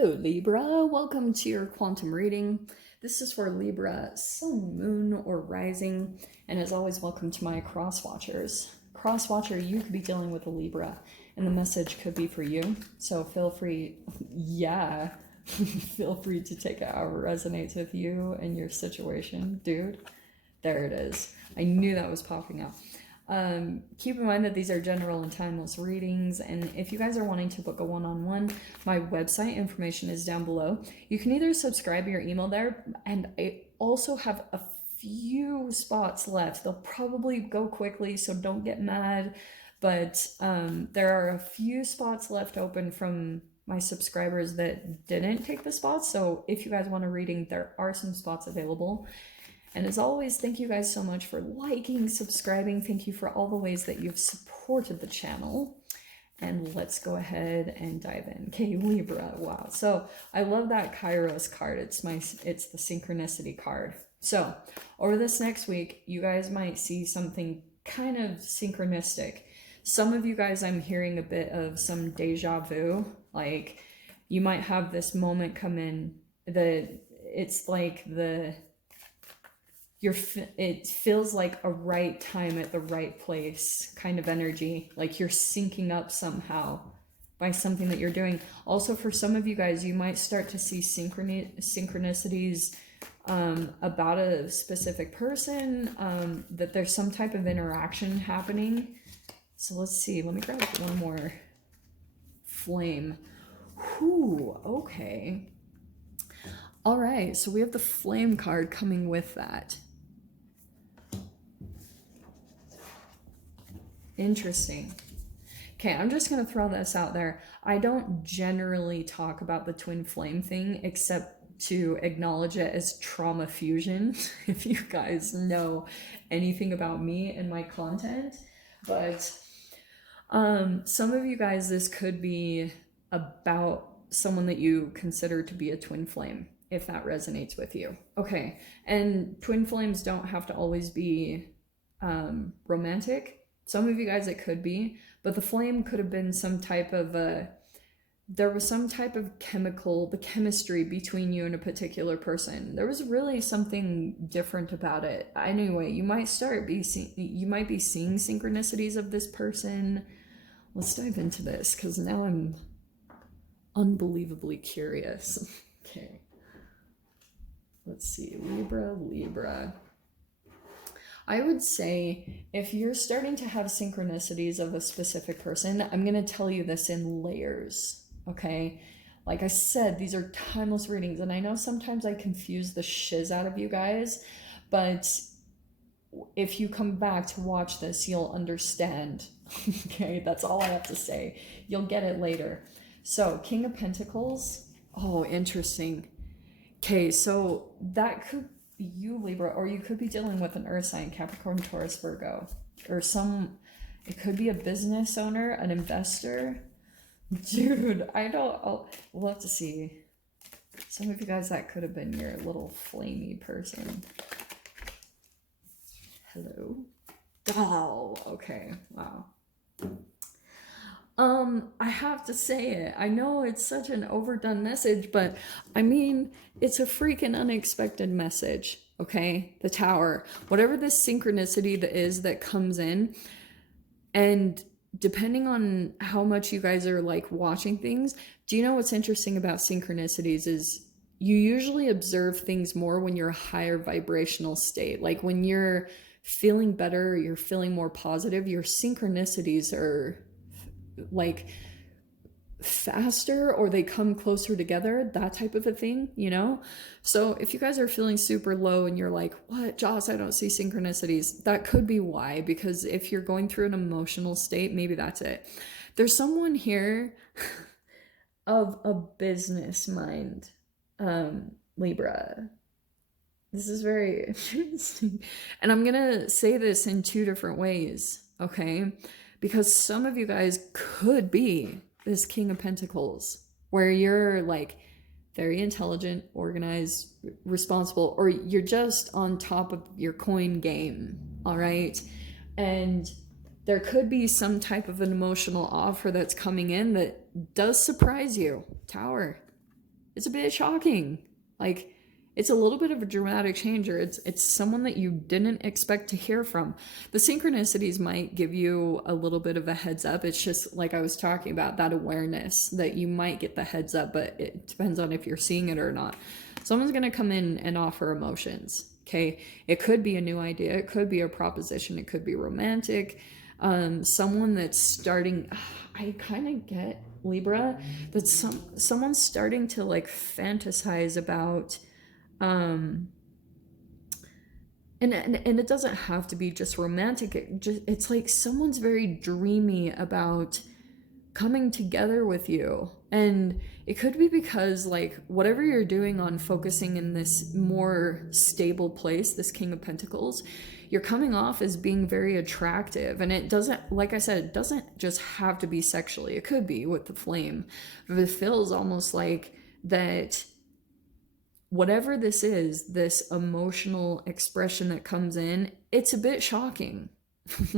Hello Libra, welcome to your quantum reading. This is for Libra, Sun, Moon, or Rising, and as always, welcome to my cross watchers. Cross watcher, you could be dealing with a Libra, and the message could be for you, so feel free, feel free to take it however resonates with you and your situation, dude. There it is. I knew that was popping up. Keep in mind that these are general and timeless readings, and if you guys are wanting to book a one-on-one, my website information is down below. You can either subscribe your email there, and I also have a few spots left. They'll probably go quickly, so don't get mad, but there are a few spots left open from my subscribers that didn't take the spots, so if you guys want a reading, there are some spots available. And as always, thank you guys so much for liking, subscribing. Thank you for all the ways that you've supported the channel. And let's go ahead and dive in. Okay, Libra, wow. So I love that Kairos card. It's the synchronicity card. So over this next week, you guys might see something kind of synchronistic. Some of you guys, I'm hearing a bit of some deja vu. Like you might have this moment come in that it's like it feels like a right time at the right place kind of energy, like you're syncing up somehow by something that you're doing. Also, for some of you guys, you might start to see synchronicities about a specific person, that there's some type of interaction happening. So let's see, let me grab one more flame. Whew, okay. All right, so we have the flame card coming with that. Interesting. Okay, I'm just going to throw this out there. I don't generally talk about the twin flame thing except to acknowledge it as trauma fusion, if you guys know anything about me and my content. But some of you guys, this could be about someone that you consider to be a twin flame, if that resonates with you. Okay, and twin flames don't have to always be romantic. Some of you guys it could be, but the flame could have been some type of there was some type of the chemistry between you and a particular person. There was really something different about it. Anyway, you might be seeing synchronicities of this person. Let's dive into this because now I'm unbelievably curious. Okay. Let's see, Libra. I would say if you're starting to have synchronicities of a specific person, I'm going to tell you this in layers, okay? Like I said, these are timeless readings, and I know sometimes I confuse the shiz out of you guys, but if you come back to watch this, you'll understand, okay? That's all I have to say. You'll get it later. So, King of Pentacles. Oh, interesting. Okay, so that could you, Libra, or you could be dealing with an earth sign, Capricorn, Taurus, Virgo, or it could be a business owner, an investor. Dude, we'll have to see. Some of you guys, that could have been your little flamey person. Hello. Oh, okay, wow. I have to say it. I know it's such an overdone message, but I mean, it's a freaking unexpected message, okay? The Tower. Whatever this synchronicity that comes in, and depending on how much you guys are like watching things, do you know what's interesting about synchronicities is you usually observe things more when you're a higher vibrational state. Like when you're feeling better, you're feeling more positive, your synchronicities are like faster, or they come closer together, that type of a thing, you know? So if you guys are feeling super low and you're like, what, Joss, I don't see synchronicities, that could be why, because if you're going through an emotional state, maybe that's it. There's someone here of a business mind, Libra. This is very interesting. And I'm gonna say this in two different ways, okay? Because some of you guys could be this King of Pentacles, where you're like very intelligent, organized, responsible, or you're just on top of your coin game, all right? And there could be some type of an emotional offer that's coming in that does surprise you. Tower. It's a bit shocking. Like, it's a little bit of a dramatic change, or it's someone that you didn't expect to hear from. The synchronicities might give you a little bit of a heads up. It's just like I was talking about, that awareness that you might get the heads up, but it depends on if you're seeing it or not. Someone's going to come in and offer emotions. Okay. It could be a new idea. It could be a proposition. It could be romantic. Someone that's starting, I kind of get, Libra, that someone's starting to like fantasize about, and it doesn't have to be just romantic. It's like someone's very dreamy about coming together with you. And it could be because like whatever you're doing on focusing in this more stable place, this King of Pentacles, you're coming off as being very attractive. And it doesn't, like I said, it doesn't just have to be sexually. It could be with the flame. But it feels almost like that whatever this is, this emotional expression that comes in, it's a bit shocking.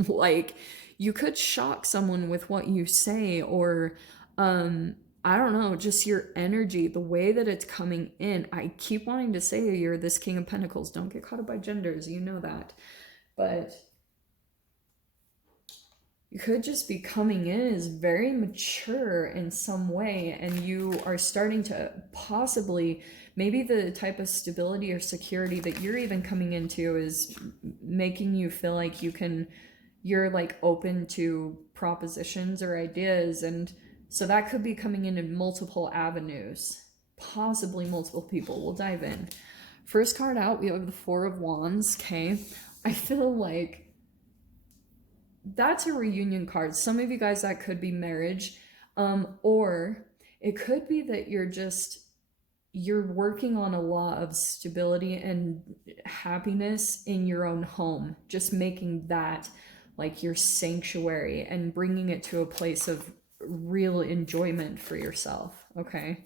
Like, you could shock someone with what you say, or I don't know, just your energy, the way that it's coming in. I keep wanting to say you're this King of Pentacles. Don't get caught up by genders, you know that. But you could just be coming in as very mature in some way, and you are starting to possibly, maybe the type of stability or security that you're even coming into is making you feel like you're like open to propositions or ideas. And so that could be coming in multiple avenues, possibly multiple people. We'll dive in. First card out, we have the Four of Wands. Okay. I feel like that's a reunion card. Some of you guys, that could be marriage, or it could be that you're working on a lot of stability and happiness in your own home, just making that like your sanctuary and bringing it to a place of real enjoyment for yourself. Okay.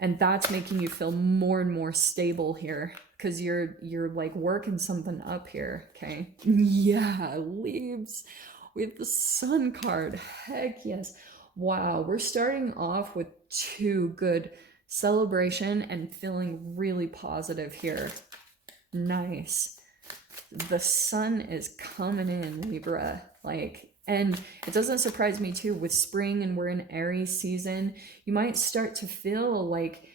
And that's making you feel more and more stable here, because you're like working something up here. Okay. Yeah, leaves with the Sun card. Heck yes. Wow, we're starting off with two good celebration and feeling really positive here. Nice. The Sun is coming in, Libra. Like, and it doesn't surprise me too, with spring and we're in Aries season, you might start to feel like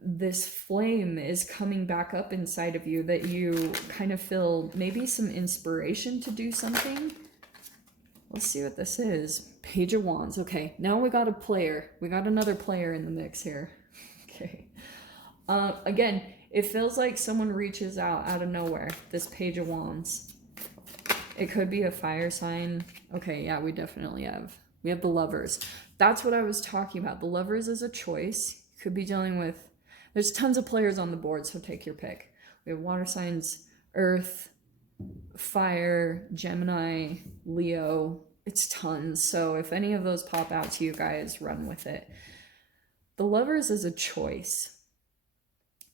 this flame is coming back up inside of you, that you kind of feel maybe some inspiration to do something. Let's see what this is. Page of Wands. Okay, now we got a player. We got another player in the mix here. Okay. Again, it feels like someone reaches out of nowhere. This Page of Wands. It could be a fire sign. Okay, yeah, we definitely have. We have the Lovers. That's what I was talking about. The Lovers is a choice. You could be dealing with, there's tons of players on the board, so take your pick. We have water signs, Earth, Fire, Gemini, Leo. It's tons. So if any of those pop out to you guys, run with it. The Lovers is a choice.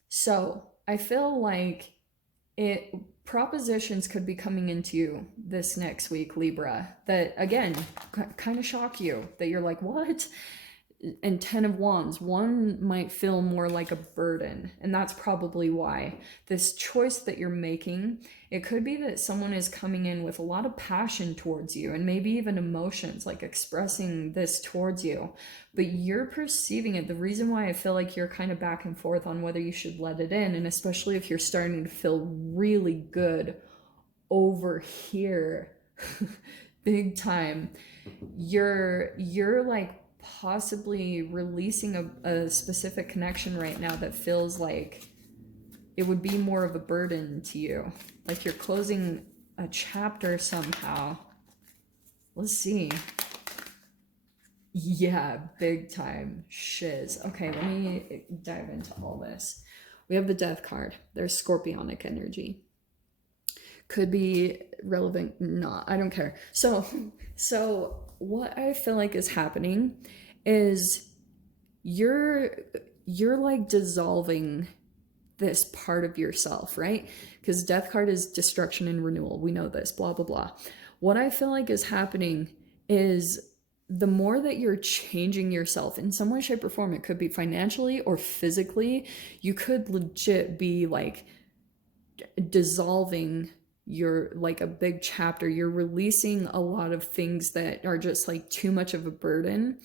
So I feel like propositions could be coming into you this next week, Libra, that again kind of shock you, that you're like, what? And 10 of Wands, one might feel more like a burden, and that's probably why. This choice that you're making, it could be that someone is coming in with a lot of passion towards you, and maybe even emotions, like expressing this towards you, but you're perceiving it. The reason why I feel like you're kind of back and forth on whether you should let it in, and especially if you're starting to feel really good over here, big time, you're like possibly releasing a specific connection right now that feels like it would be more of a burden to you, like you're closing a chapter somehow. Let's see. Yeah, big time shiz. Okay, let me dive into all this. We have the Death card. There's scorpionic energy. Could be relevant, not, I don't care. So what I feel like is happening is you're like dissolving this part of yourself, right? Because Death card is destruction and renewal. We know this, blah, blah, blah. What I feel like is happening is the more that you're changing yourself in some way, shape, or form, it could be financially or physically, you could legit be like dissolving your like a big chapter. You're releasing a lot of things that are just like too much of a burden.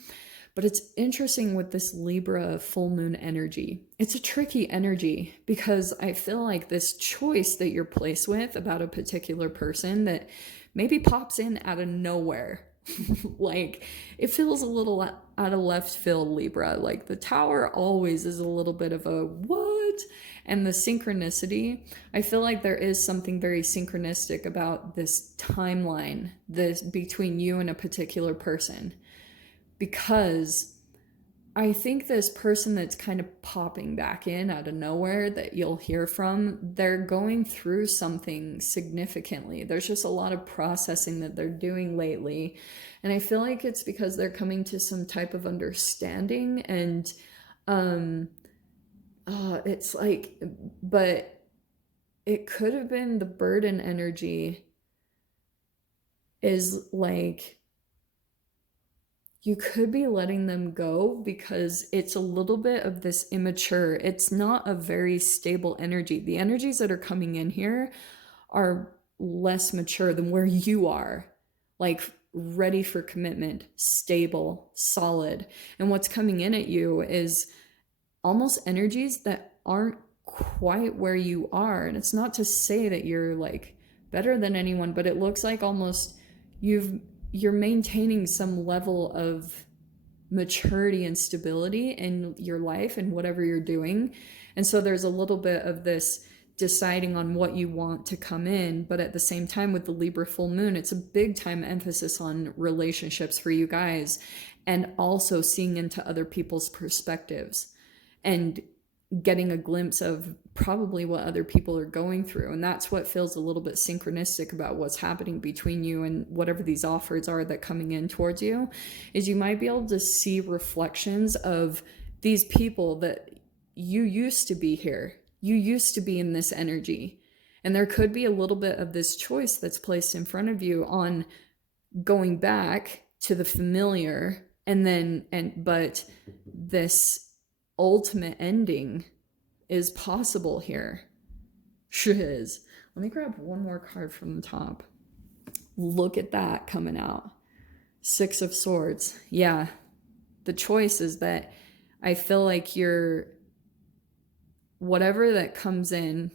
But it's interesting with this Libra full moon energy. It's a tricky energy because I feel like this choice that you're placed with about a particular person that maybe pops in out of nowhere. Like it feels a little out of left field, Libra. Like the tower always is a little bit of a what? And the synchronicity, I feel like there is something very synchronistic about this timeline, this between you and a particular person. Because I think this person that's kind of popping back in out of nowhere that you'll hear from, they're going through something significantly. There's just a lot of processing that they're doing lately. And I feel like it's because they're coming to some type of understanding. And it's like, but it could have been the burden energy is like, you could be letting them go because it's a little bit of this immature. It's not a very stable energy. The energies that are coming in here are less mature than where you are, like ready for commitment, stable, solid. And what's coming in at you is almost energies that aren't quite where you are. And it's not to say that you're like better than anyone, but it looks like almost you're maintaining some level of maturity and stability in your life and whatever you're doing. And so there's a little bit of this deciding on what you want to come in, but at the same time with the Libra full moon, it's a big time emphasis on relationships for you guys, and also seeing into other people's perspectives and getting a glimpse of probably what other people are going through. And that's what feels a little bit synchronistic about what's happening between you and whatever these offers are that coming in towards you, is you might be able to see reflections of these people that you used to be here. You used to be in this energy. And there could be a little bit of this choice that's placed in front of you on going back to the familiar, but this ultimate ending is possible here. Shiz. Let me grab one more card from the top. Look at that coming out. Six of Swords. Yeah. The choice is that I feel like whatever that comes in,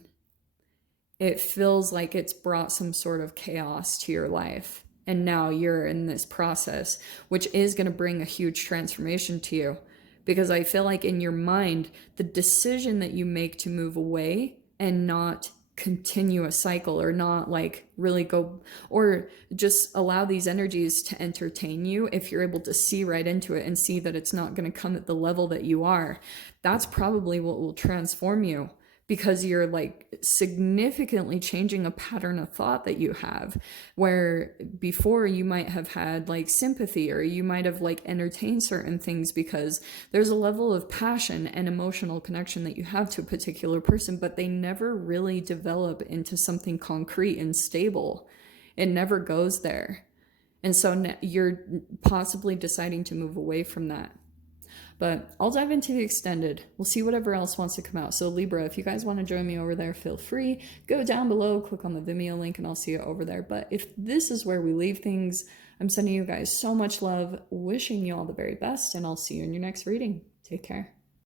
it feels like it's brought some sort of chaos to your life. And now you're in this process, which is going to bring a huge transformation to you. Because I feel like in your mind, the decision that you make to move away and not continue a cycle, or not like really go, or just allow these energies to entertain you, if you're able to see right into it and see that it's not going to come at the level that you are, that's probably what will transform you. Because you're like significantly changing a pattern of thought that you have, where before you might have had like sympathy, or you might have like entertained certain things because there's a level of passion and emotional connection that you have to a particular person, but they never really develop into something concrete and stable. It never goes there. And so you're possibly deciding to move away from that. But I'll dive into the extended. We'll see whatever else wants to come out. So Libra, if you guys want to join me over there, feel free. Go down below, click on the Vimeo link, and I'll see you over there. But if this is where we leave things, I'm sending you guys so much love, wishing you all the very best, and I'll see you in your next reading. Take care.